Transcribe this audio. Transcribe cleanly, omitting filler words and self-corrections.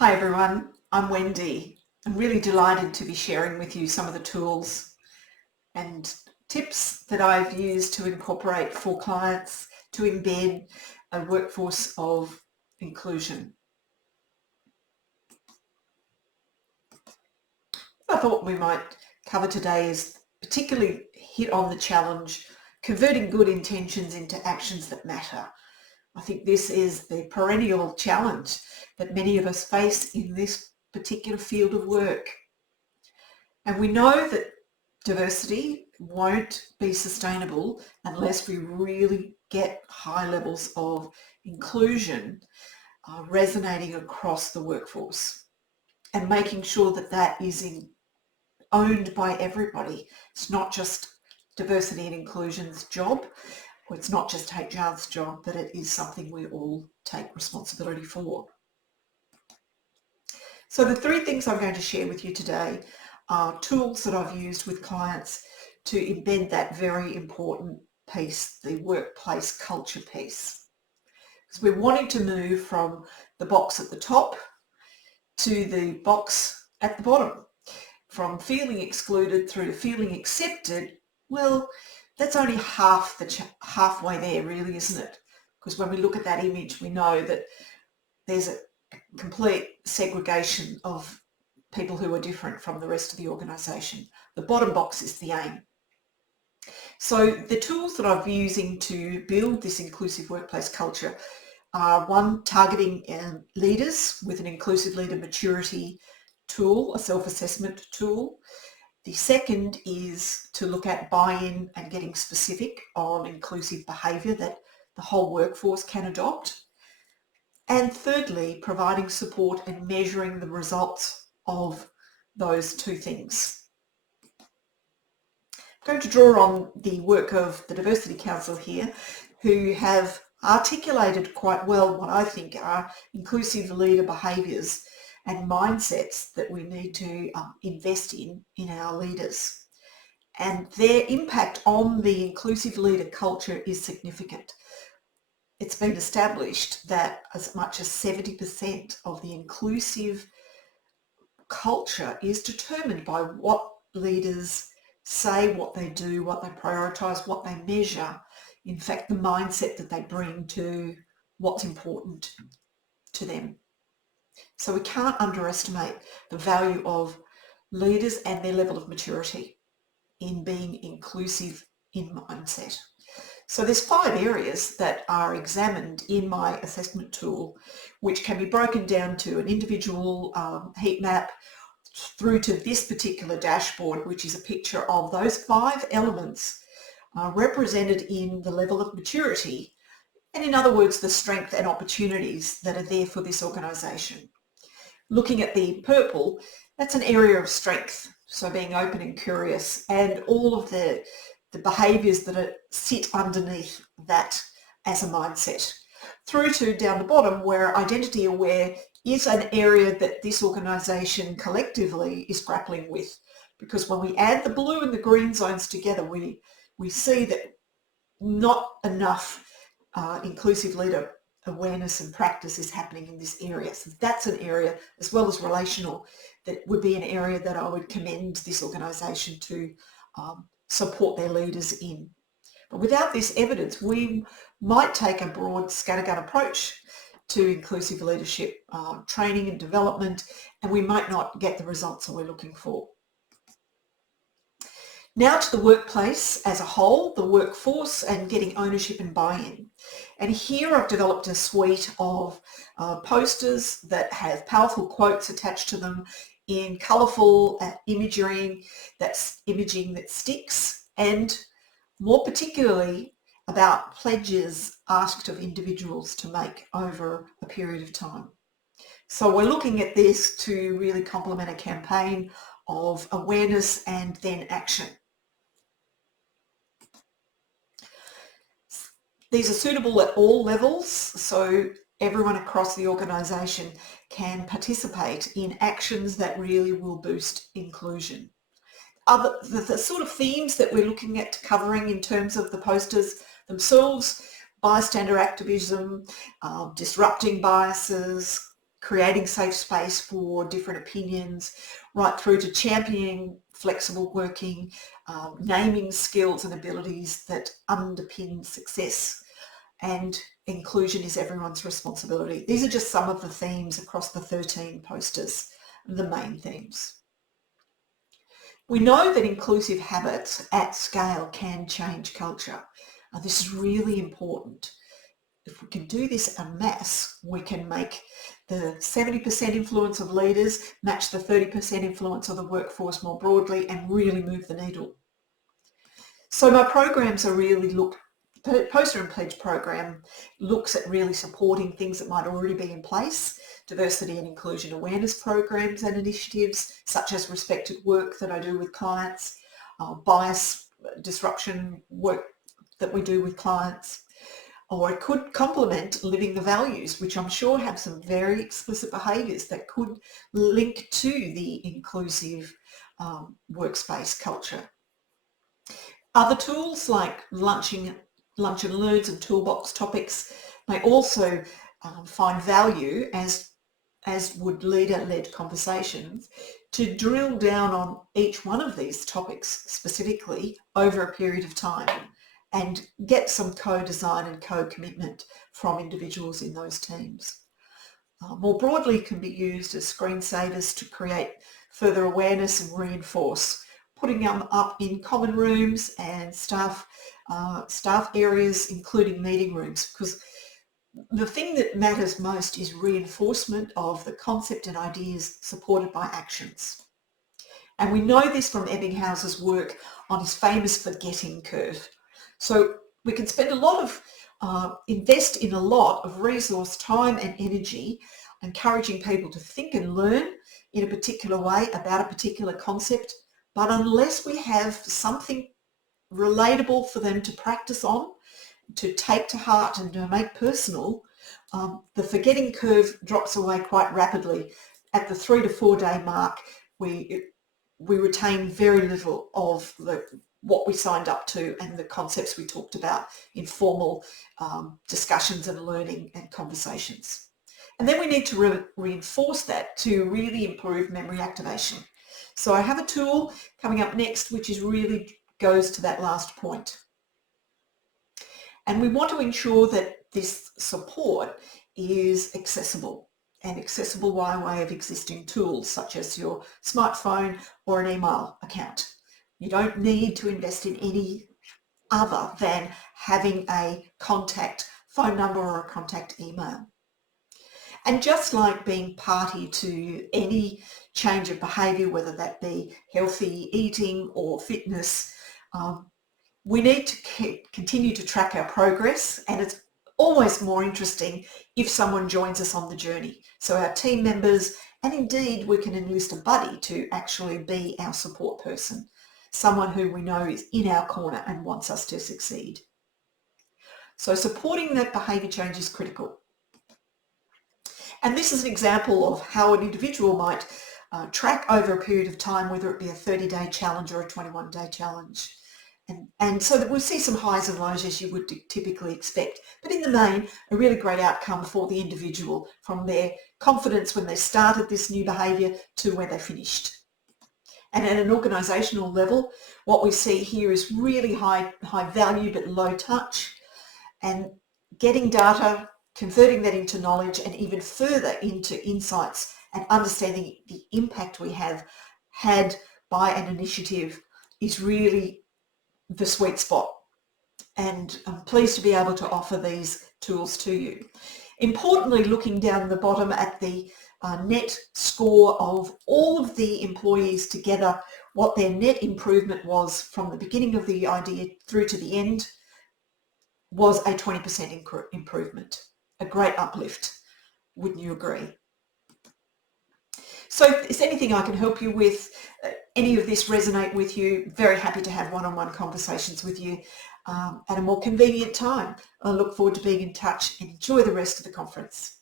Hi everyone, I'm Wendy. I'm really delighted to be sharing with you some of the tools and tips that I've used to incorporate for clients to embed a workforce of inclusion. I thought we might cover today is particularly hit on the challenge, converting good intentions into actions that matter. I think this is the perennial challenge that many of us face in this particular field of work. And we know that diversity won't be sustainable unless we really get high levels of inclusion resonating across the workforce and making sure that that is owned by everybody. It's not just diversity and inclusion's job, or it's not just HR's job, but it is something we all take responsibility for. So the three things I'm going to share with you today are tools that I've used with clients to embed that very important piece, the workplace culture piece. Because we're wanting to move from the box at the top to the box at the bottom. From feeling excluded through to feeling accepted, well, that's only halfway there really, isn't it? Because when we look at that image, we know that there's a complete segregation of people who are different from the rest of the organisation. The bottom box is the aim. So the tools that I'm using to build this inclusive workplace culture are one, targeting leaders with an inclusive leader maturity tool, a self-assessment tool. The second is to look at buy-in and getting specific on inclusive behaviour that the whole workforce can adopt. And thirdly, providing support and measuring the results of those two things. I'm going to draw on the work of the Diversity Council here, who have articulated quite well what I think are inclusive leader behaviours and mindsets that we need to invest in our leaders. And their impact on the inclusive leader culture is significant. It's been established that as much as 70% of the inclusive culture is determined by what leaders say, what they do, what they prioritise, what they measure. In fact, the mindset that they bring to what's important to them. So we can't underestimate the value of leaders and their level of maturity in being inclusive in mindset. So there's 5 areas that are examined in my assessment tool, which can be broken down to an individual heat map through to this particular dashboard, which is a picture of those 5 elements represented in the level of maturity, and in other words, the strength and opportunities that are there for this organisation. Looking at the purple, that's an area of strength, so being open and curious, and all of the behaviours that sit underneath that as a mindset. Through to down the bottom where identity aware is an area that this organisation collectively is grappling with, because when we add the blue and the green zones together, we see that not enough inclusive leader awareness and practice is happening in this area. So that's an area, as well as relational, that would be an area that I would commend this organisation to support their leaders in. But without this evidence, we might take a broad scattergun approach to inclusive leadership training and development, and we might not get the results that we're looking for. Now to the workplace as a whole, the workforce, and getting ownership and buy-in. And here I've developed a suite of posters that have powerful quotes attached to them in colourful imaging that sticks, and more particularly about pledges asked of individuals to make over a period of time. So we're looking at this to really complement a campaign of awareness and then action. These are suitable at all levels, so everyone across the organisation can participate in actions that really will boost inclusion. The sort of themes that we're looking at covering in terms of the posters themselves: bystander activism, disrupting biases, creating safe space for different opinions, right through to championing flexible working, naming skills and abilities that underpin success, and inclusion is everyone's responsibility. These are just some of the themes across the 13 posters, the main themes. We know that inclusive habits at scale can change culture. This is really important. If we can do this en masse, we can make the 70% influence of leaders match the 30% influence of the workforce more broadly and really move the needle. So my programs are really Poster and Pledge program looks at really supporting things that might already be in place, diversity and inclusion awareness programs and initiatives such as respected work that I do with clients, bias disruption work that we do with clients, or it could complement living the values, which I'm sure have some very explicit behaviours that could link to the inclusive workspace culture. Other tools like lunch and learns and toolbox topics may also find value, as would leader-led conversations, to drill down on each one of these topics specifically over a period of time and get some co-design and co-commitment from individuals in those teams. More broadly, can be used as screensavers to create further awareness and reinforce, putting them up in common rooms and staff areas, including meeting rooms, because the thing that matters most is reinforcement of the concept and ideas supported by actions. And we know this from Ebbinghouse's work on his famous forgetting curve. So we can spend a lot of, invest in a lot of resource, time and energy encouraging people to think and learn in a particular way about a particular concept, but unless we have something relatable for them to practice on, to take to heart and to make personal, the forgetting curve drops away quite rapidly. At the 3 to 4 day mark, we retain very little of what we signed up to and the concepts we talked about in formal discussions and learning and conversations. And then we need to reinforce that to really improve memory activation. So I have a tool coming up next which is really goes to that last point. And we want to ensure that this support is accessible, and accessible by way of existing tools such as your smartphone or an email account. You don't need to invest in any other than having a contact phone number or a contact email. And just like being party to any change of behaviour, whether that be healthy eating or fitness, we need to continue to track our progress, and it's always more interesting if someone joins us on the journey. So our team members, and indeed we can enlist a buddy to actually be our support person, someone who we know is in our corner and wants us to succeed. So supporting that behaviour change is critical. And this is an example of how an individual might track over a period of time, whether it be a 30-day challenge or a 21-day challenge. And so that we'll see some highs and lows as you would typically expect. But in the main, a really great outcome for the individual from their confidence when they started this new behaviour to where they finished. And at an organisational level, what we see here is really high value but low touch, and getting data, converting that into knowledge and even further into insights and understanding the impact we have had by an initiative is really the sweet spot. And I'm pleased to be able to offer these tools to you. Importantly, looking down the bottom at the net score of all of the employees together, what their net improvement was from the beginning of the idea through to the end was a 20% improvement. A great uplift, wouldn't you agree? So if there's anything I can help you with, any of this resonate with you, very happy to have one-on-one conversations with you at a more convenient time. I look forward to being in touch and enjoy the rest of the conference.